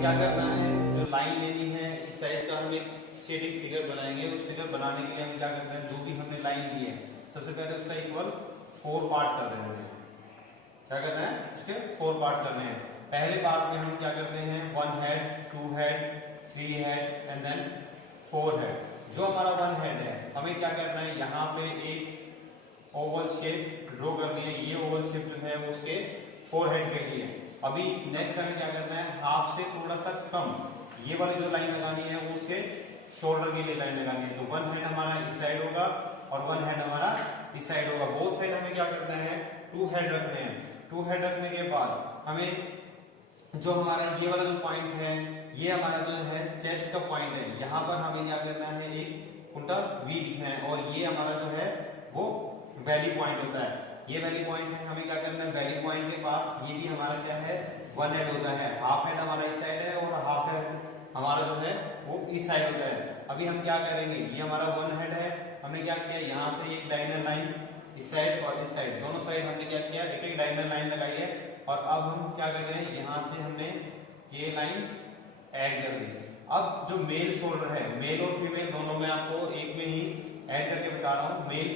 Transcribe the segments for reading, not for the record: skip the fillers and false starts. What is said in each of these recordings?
हमें क्या करना है, जो लाइन लेनी है इस साइज का हम एक स्टैटिक फिगर बनाएंगे। उस फिगर बनाने के लिए हम क्या करते हैं, जो भी हमने लाइन ली है सबसे पहले उसका इक्वल 4 पार्ट कर देना है। क्या करना है, उसके 4 पार्ट करने हैं। पहले पार्ट में हम क्या करते हैं, 1 head, 2 head, 3 head and then 4 head. जो हमारा 1 हेड है हमें क्या करना है, यहाँ पे एक ओवल शेप ड्रॉ करनी है। ये ओवल शेप जो है वो उसके 4 हेड के लिए। अभी नेक्स्ट हमें क्या करना है, हाफ से थोड़ा सा कम ये वाली जो लाइन लगानी है वो उसके शोल्डर के लिए लाइन लगानी है। तो 1 हेड हमारा इस साइड होगा और 1 हेड हमारा इस साइड होगा। बोथ साइड हमें क्या करना है, 2 हेड रखने हैं। 2 हेड रखने के बाद हमें जो हमारा ये वाला जो पॉइंट है, ये हमारा जो है चेस्ट का पॉइंट है। यहाँ पर हमें क्या करना है, एक उल्टा वी लिखना है और ये हमारा जो है वो वैली पॉइंट होता है। ये वैली पॉइंट है, हमें क्या करना है, वैली पॉइंट के पास ये भी हमारा क्या है, 1 हेड होता है। हाफ हेड हमारा इस साइड है और हाफ हेड हमारा जो है वो इस साइड होता है। अभी हम क्या करेंगे, ये हमारा 1 हेड है, हमने क्या किया, यहाँ से एक डायगोनल लाइन इस साइड और इस साइड दोनों साइड हमने क्या किया, एक एक डायगोनल लाइन लगाई है। और अब हम क्या कर रहे हैं, यहाँ से हमने ये लाइन ऐड कर दी। अब जो मेल शोल्डर है, मेल और फीमेल दोनों में आपको एक में ही ऐड करके बता रहा हूँ। मेल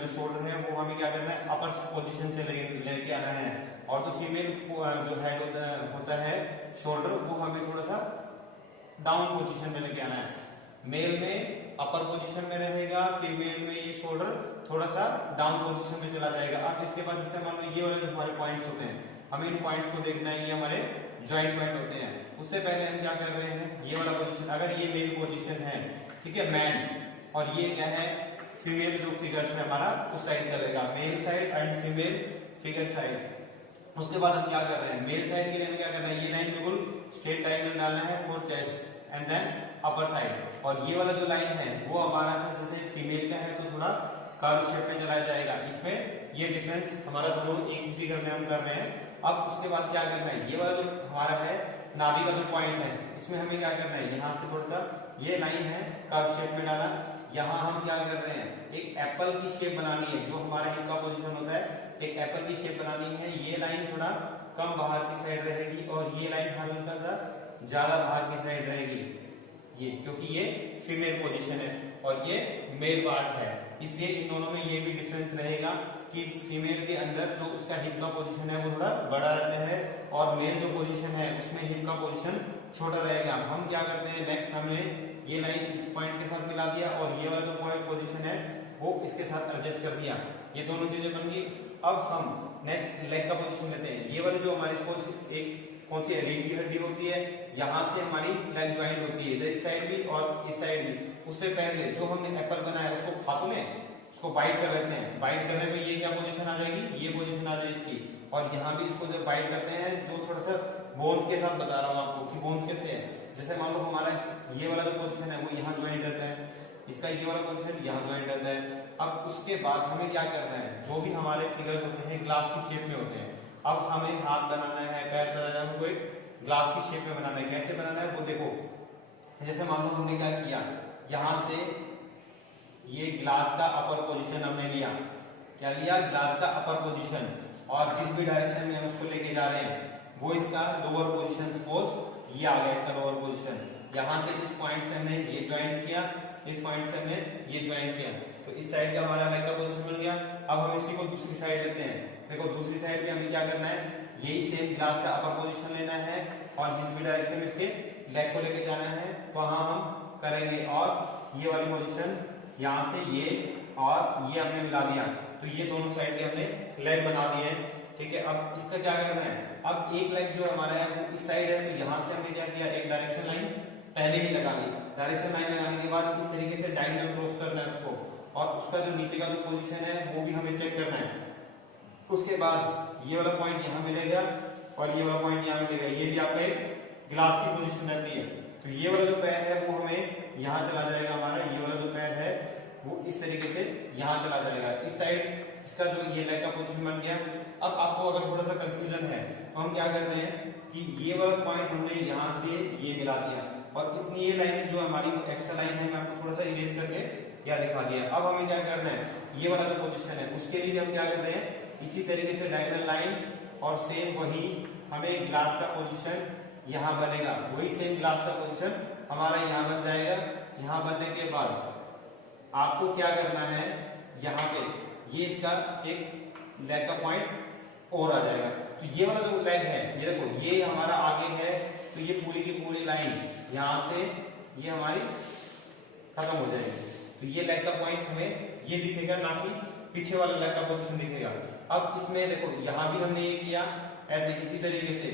जो शोल्डर है वो हमें क्या करना है, अपर पोजीशन से लेके आना है। और जो फीमेल जो हेड होता है शोल्डर, वो हमें थोड़ा सा डाउन पोजीशन में लेके आना है। मेल में अपर पोजीशन में रहेगा, फीमेल में ये शोल्डर थोड़ा सा डाउन पोजीशन में चला जाएगा। अब इसके बाद जैसे मान लो ये वाले जो हमारे पॉइंट्स होते हैं, हमें इन पॉइंट्स को देखना है, ये हमारे ज्वाइंट पॉइंट होते हैं। उससे पहले हम क्या कर रहे हैं, ये वाला पोजीशन, अगर ये मेल पोजीशन है, ठीक है, मैन, और ये क्या है फीमेल जो फिगर है हमारा उस साइड चलेगा, male side and female figure side. उसके बाद हम क्या कर रहे हैं, मेल साइड के लिए हमें क्या करना है, ये लाइन बिल्कुल स्ट्रेट डायगोनल डालना है for chest and then upper side. और ये वाला जो लाइन है वो हमारा जैसे फीमेल का है तो थोड़ा कर्व शेप में चला जाएगा। इसमें ये डिफरेंस हमारा दोनों एक ही फिगर में हम कर रहे हैं। अब उसके बाद क्या करना है, ये वाला जो हमारा है नाभि का जो पॉइंट है, इसमें हमें क्या करना है, यहाँ से थोड़ा सा ये लाइन है कर्व शेप में डाला। यहाँ हम क्या कर रहे हैं, एक एप्पल की शेप बनानी है। जो हमारा हिप का पोजीशन होता है, एक एप्पल की शेप बनानी है। ये लाइन थोड़ा कम बाहर की साइड रहेगी और ये लाइन हल्का सा ज्यादा बाहर की साइड रहेगी, ये क्योंकि ये फीमेल पोजीशन है और ये मेल पार्ट है। इसलिए इन दोनों में ये भी डिफरेंस रहेगा कि फीमेल के अंदर जो उसका हिप का पोजीशन है वो थोड़ा बड़ा रहता है और मेल जो पोजीशन है उसमें हिप का पोजीशन छोटा रहेगा। हम क्या करते हैं, नेक्स्ट हमने ये लाइन इस पॉइंट के साथ मिला दिया और ये वाला जो पॉइंट पोजीशन है वो इसके साथ एडजस्ट कर दिया। ये दोनों चीजें बन गई। अब हम नेक्स्ट लेग का पोजीशन लेते हैं। ये वाली जो हमारी एक कौन सी रीढ़ की हड्डी होती है, यहाँ से हमारी लेग ज्वाइंट होती है, इस साइड भी और इस साइड भी। उससे पहले जो हमने एप्पल बनाया उसको खाते हैं, उसको बाइट कर लेते हैं। बाइट करने पे ये क्या पोजीशन आ जाएगी, ये पोजीशन आ जाएगी इसकी। और यहाँ भी इसको जब बाइट करते हैं, जो थोड़ा सा बोन्स के साथ बता रहा हूँ आपको कि बोन्स कैसे है। जैसे मान लो हमारा ये वाला जो पोजीशन है वो यहाँ ज्वाइंट रहता है, इसका ये वाला पोजीशन यहाँ ज्वाइंट रहता है। अब उसके बाद हमें क्या करना है, जो भी हमारे फिगर्स होते हैं ग्लास की शेप में होते हैं। अब हमें हाथ बनाना है, पैर बनाना है, हमको एक ग्लास की शेप में बनाना है। कैसे बनाना है वो देखो, जैसे मान लो हमने क्या किया, यहाँ से ये ग्लास का अपर पोजीशन हमने लिया, क्या लिया, ग्लास का अपर पोजीशन, और जिस भी डायरेक्शन में हम उसको लेके जा रहे हैं वो इसका लोअर पोजीशन, सपोज ये आ गया इसका लोअर पोजीशन। यहाँ से इस पॉइंट से हमने ये ज्वाइंट किया, इस पॉइंट से हमने ये ज्वाइंट किया, तो इस साइड का हमारा लेग का पोजीशन मिल गया। अब हम इसी को दूसरी साइड लेते हैं। देखो दूसरी साइड में हमें क्या करना है, यही सेम ग्लास का अपर पोजीशन लेना है और जिस भी डायरेक्शन में इसके लेग को लेके जाना है वहां हम करेंगे। और ये वाली पोजीशन यहाँ से ये और ये हमने मिला दिया, तो ये दोनों साइड के हमने लेग बना दिए हैं। ठीक है, अब इसका क्या करना है, अब एक लेग जो हमारा है वो इस साइड है, तो यहाँ से हमने क्या किया, एक डायरेक्शन लाइन पहले ही लगा ली। डायरेक्शन लाइन लगाने के बाद इस तरीके से डायगोनल क्रॉस करना है उसको, और उसका जो नीचे का जो पोजीशन है वो भी हमें चेक करना है। उसके बाद ये वाला पॉइंट यहाँ मिलेगा और ये वाला पॉइंट यहाँ मिलेगा, ये भी आपका एक ग्लास की पोजीशन रहती है। तो ये वाला जो पैर है वो हमें यहाँ चला जाएगा, हमारा ये वाला जो पैर है वो इस तरीके से यहाँ चला जाएगा। इस साइड इसका जो ये लेग का पोजीशन बन गया। अब आपको अगर थोड़ा सा कंफ्यूजन है तो हम क्या कर रहे हैं कि ये वाला पॉइंट हमने यहाँ से ये मिला दिया और इतनी ये लाइन जो हमारी एक्स्ट्रा लाइन है मैं आपको थोड़ा सा इरेज करके या दिखा दिया। अब हमें क्या करना है, ये वाला जो पोजीशन है उसके लिए हम क्या कर रहे हैं, इसी तरीके से डायगोनल लाइन और सेम वही हमें ग्लास का पोजीशन यहाँ बनेगा, वही सेम ग्लास का पोजीशन हमारा यहाँ बन जाएगा। यहाँ बनने के बाद आपको क्या करना है, यहाँ पे ये इसका एक लेग का पॉइंट और आ जाएगा। तो ये वाला जो लेग है, ये देखो ये हमारा आगे है, तो ये पूरी की पूरी लाइन यहाँ से ये हमारी खत्म हो जाएगी। तो ये लेग का पॉइंट हमें ये दिखेगा, ना कि पीछे वाला लेग का पोजीशन दिखेगा। अब इसमें देखो यहाँ भी हमने ये किया ऐसे, इसी तरीके से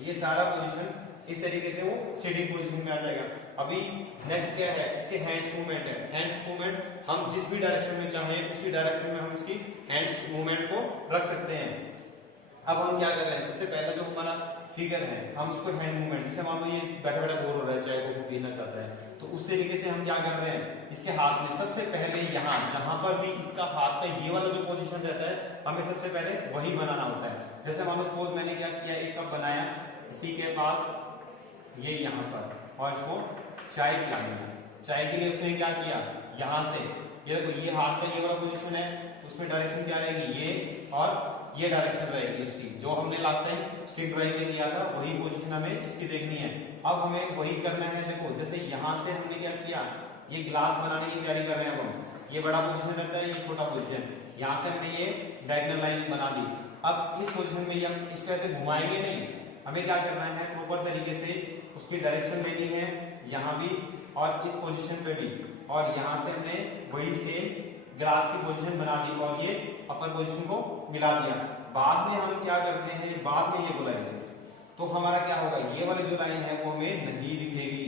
ये सारा पोजीशन इस तरीके से वो शेडिंग पोजीशन में आ जाएगा। अभी नेक्स्ट क्या है, इसके हैंड्स मूवमेंट है। हैंड्स मूवमेंट हम जिस भी डायरेक्शन में चाहें उसी डायरेक्शन में हम इसकी हैंड्स मूवमेंट को रख सकते हैं। अब हम क्या कर रहे हैं, सबसे पहला जो हमारा फिगर है हम उसको हैंड मूवमेंट, जैसे मान लो ये बैठा बैठा बोर हो रहा है, चाय को पीना चाहता है, तो उस तरीके से हम क्या कर रहे हैं, इसके हाथ में सबसे पहले यहाँ जहां पर भी इसका हाथ का ये वाला जो पोजीशन रहता है हमें सबसे पहले वही बनाना होता है। जैसे मान लो सपोज मैंने क्या किया, एक कप बनाया, इसी के पास ये यहाँ पर, और इसको चाय पिलानी है। चाय के लिए उसने क्या किया, यहाँ से ये देखो ये हाथ का ये वाला पोजीशन है, उसमें डायरेक्शन क्या रहेगी, ये और ये डायरेक्शन रहेगी उसकी, जो हमने लास्ट टाइम स्टिक ड्राइव में किया था वही पोजीशन हमें इसकी देखनी है। अब हमें वही करना है। देखो जैसे यहाँ से हमने क्या किया, ये ग्लास बनाने की तैयारी कर रहे हैं हम, ये बड़ा पोजीशन रहता है, ये छोटा पोजीशन, यहाँ से हमने ये डायगोनल लाइन बना दी। अब इस पोजीशन में हम इसको ऐसे घुमाएंगे नहीं, हमें क्या करना है, प्रॉपर तरीके से उसकी डायरेक्शन लेनी है, यहाँ भी और इस पोजीशन पे भी, और यहाँ से हमने वही सेम ग्लास की पोजीशन बना दी और ये अपर पोजीशन को मिला दिया। बाद में हम क्या करते हैं, बाद में ये बुलाएंगे तो हमारा क्या होगा, ये वाली जो लाइन है वो हमें नहीं दिखेगी,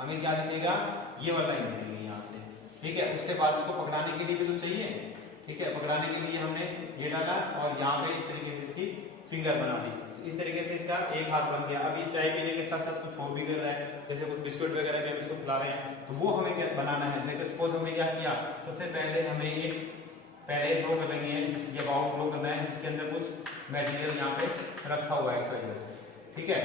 हमें क्या दिखेगा, ये वाला लाइन दिखेगी यहाँ से, ठीक है। उसके बाद इसको पकड़ाने के लिए भी तो चाहिए, ठीक है। पकड़ाने के लिए हमने ये डाला और यहाँ पे इस तरीके से इसकी फिंगर बना दी। इस तरीके से इसका एक हाथ बन गया। अब ये चाय पीने के साथ साथ कुछ और भी कर रहा है, जैसे कुछ बिस्कुट वगैरह भी हम इसको खिला रहे हैं, तो वो हमें क्या बनाना है। देखो सपोज हमने क्या किया, सबसे पहले हमें एक पहले ड्रॉ करेंगे, ये बाउल ड्रॉ करना है जिसके अंदर कुछ मटेरियल यहाँ पे रखा हुआ है, ठीक है,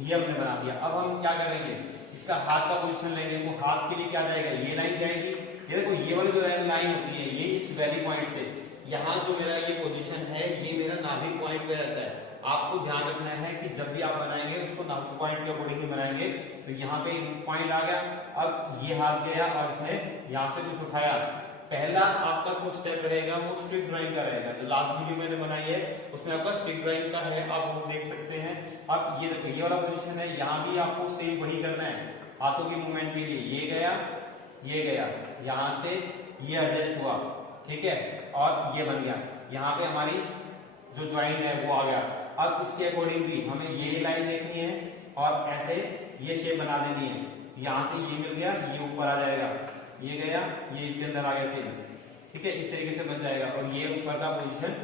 ये हमने बना दिया। अब हम क्या करेंगे, इसका हाथ का पोजीशन लेंगे, वो हाथ के लिए क्या जाएगा, ये लाइन जाएगी। ये देखो ये वाली जो लाइन होती है, ये इस वैली पॉइंट से यहाँ जो मेरा ये पोजीशन है, ये मेरा नाभिक पॉइंट पे रहता है। आपको ध्यान रखना है कि जब भी आप बनाएंगे उसको नाभिक पॉइंट के अकॉर्डिंग ही बनाएंगे। तो यहाँ पे पॉइंट आ गया, अब ये हाथ गया और इसने यहाँ से कुछ उठाया। पहला आपका जो स्टेप रहेगा वो स्ट्रिक ड्राइंग का रहेगा, जो लास्ट वीडियो मैंने बनाई है उसमें आपका स्ट्रिक ड्राइंग का है, आप वो देख सकते हैं। अब ये देखो ये वाला पोजीशन है, यहाँ भी आपको सेम वही करना है हाथों की मूवमेंट के लिए। ये गया, ये गया, यहाँ से ये एडजस्ट हुआ, ठीक है, और ये बन गया। यहाँ पे हमारी जो ज्वाइंट है वो आ गया। अब इसके अकॉर्डिंग भी हमें ये लाइन देखनी है और ऐसे ये शेप बना देनी है। यहाँ से ये मिल गया, ये ऊपर आ जाएगा, ये गया, ये इसके अंदर आ गया थे, ठीक है, इस तरीके से बन जाएगा और ये ऊपर का पोजीशन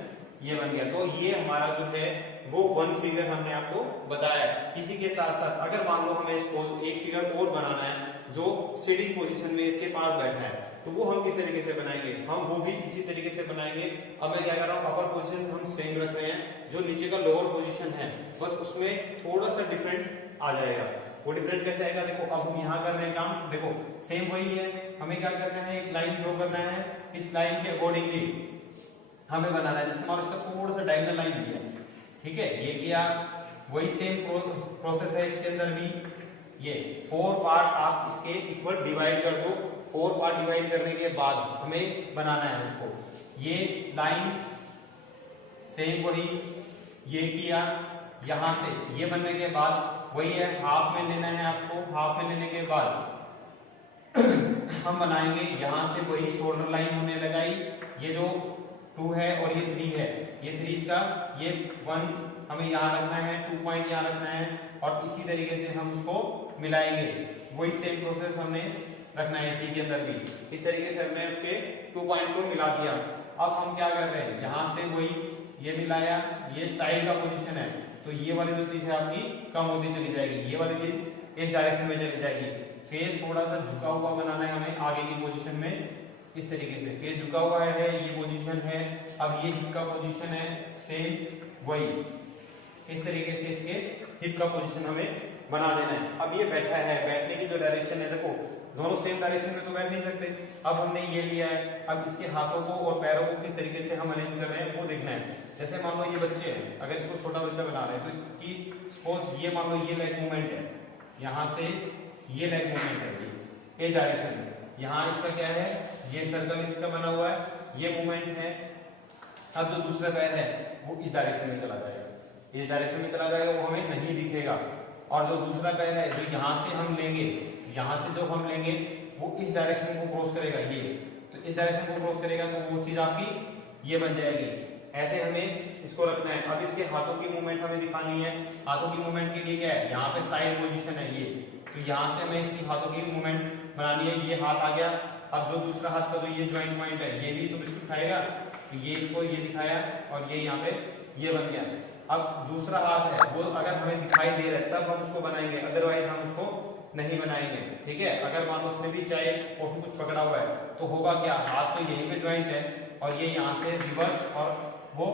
ये बन गया। तो ये हमारा जो है वो वन फिगर हमने आपको बताया। इसी के साथ साथ अगर मान लो हमें सपोज एक फिगर और बनाना है जो सिटिंग पोजीशन में इसके पास बैठा है, तो वो हम किस तरीके से बनाएंगे, हम वो भी इसी तरीके से बनाएंगे। अब मैं क्या कर रहा हूँ, अपर पोजीशन हम सेम रख रहे हैं, जो नीचे का लोअर पोजीशन है बस उसमें थोड़ा सा डिफरेंट आ जाएगा। वो डिफरेंट कैसे आएगा, देखो अब हम यहाँ कर रहे हैं काम, देखो सेम वही है, हमें क्या करना है, एक लाइन ड्रॉ करना है, इस लाइन के अकॉर्डिंगली हमें बनाना है। जैसे हमारा इसका थोड़ा सा डायगोनल लाइन दिया, ठीक है, ये किया, वही सेम प्रोसेस है इसके अंदर भी। ये 4 पार्ट आप इसके इक्वल डिवाइड कर दो, 4 पार्ट डिवाइड करने के बाद हमें बनाना है उसको। ये लाइन सेम वही, ये किया, यहां से ये बनने के बाद वही है, हाफ में लेना है आपको। हाफ में लेने के बाद हम बनाएंगे, यहां से वही शोल्डर लाइन हमने लगाई, ये जो 2 है और ये 3 है, ये 3 का ये 1 हमें यहाँ रखना है, 2 पॉइंट यहाँ रखना है और इसी तरीके से हम उसको मिलाएंगे। वही सेम प्रोसेस हमने रखना है इसी के अंदर भी। इस तरीके से हमने उसके 2 पॉइंट को मिला दिया। अब हम क्या कर रहे हैं, यहाँ से वही ये मिलाया, ये साइड का पोजीशन है, तो ये वाली जो चीज है आपकी कम होती चली जाएगी, ये वाली चीज इस डायरेक्शन में चली जाएगी। फेस थोड़ा सा झुका हुआ बनाना है हमें आगे की पोजीशन में, इस तरीके से फेस झुका हुआ है, ये पोजीशन है। अब ये हिप का पोजीशन है सेम वही, इस तरीके से इसके हिप का पोजीशन हमें बना देना है। अब ये बैठा है, बैठने की जो डायरेक्शन है देखो दोनों सेम डायरेक्शन में तो बैठ नहीं सकते। अब हमने ये लिया है, अब इसके हाथों को और पैरों को किस तरीके से हम अरेंज कर रहे हैं वो देखना है। जैसे मान लो ये बच्चे हैं, अगर इसको छोटा बच्चा बना रहे हैं तो इसकी सपोज ये मान लो ये लेग मूवमेंट है, यहाँ से ये लेग मूवमेंट है, ये डायरेक्शन है, यहाँ इसका क्या है, ये सर्कल इसका बना हुआ है, ये मूवमेंट है। अब जो दूसरा पैर है वो इस डायरेक्शन में चला जाएगा, इस डायरेक्शन में चला जाएगा, वो हमें नहीं दिखेगा। और जो दूसरा पैर है जो यहाँ से हम लेंगे, यहाँ से जो हम लेंगे वो इस डायरेक्शन को क्रॉस करेगा, ये तो इस डायरेक्शन को क्रॉस करेगा तो वो चीज आपकी ये बन जाएगी। ऐसे हमें इसको रखना है। अब इसके हाथों की मूवमेंट हमें दिखानी है। हाथों की मूवमेंट के लिए क्या है, यहाँ पे साइड पोजीशन है ये, तो यहाँ से हमें इसकी हाथों की मूवमेंट बनानी है। ये हाथ आ गया। अब जो दूसरा हाथ का जो ये ज्वाइंट पॉइंट है ये भी तो बिल्कुल खाएगा, तो ये इसको ये दिखाया और ये यहाँ पे ये बन गया। अब दूसरा हाथ है वो अगर हमें दिखाई दे रहा है तब हम उसको बनाएंगे, अदरवाइज हम उसको नहीं बनाएंगे। ठीक है, अगर मान लो उसने भी चाहे और कुछ पकड़ा हुआ है तो होगा क्या, हाथ तो यहीं पे ज्वाइंट है और ये यहाँ से रिवर्स और वो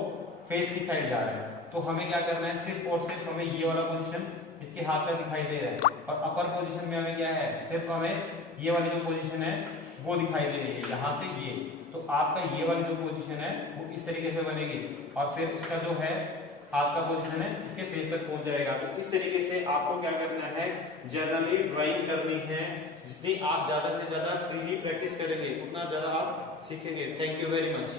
फेस की साइड जा रहा है। तो हमें क्या करना है, सिर्फ और सिर्फ हमें ये वाला पोजीशन इसके हाथ का दिखाई दे रहा है और अपर पोजीशन में हमें क्या है, सिर्फ हमें ये वाली जो पोजीशन है वो दिखाई दे रही है, यहाँ से ये। तो आपका ये वाली जो पोजीशन है वो इस तरीके से बनेगी और फिर उसका जो है हाथ का पोजीशन है इसके फेस तक पहुंच जाएगा। तो इस तरीके से आपको क्या करना है, जनरली ड्राइंग करनी है। जितनी आप ज्यादा से ज्यादा फ्रीली प्रैक्टिस करेंगे उतना ज्यादा आप सीखेंगे। Thank you very much.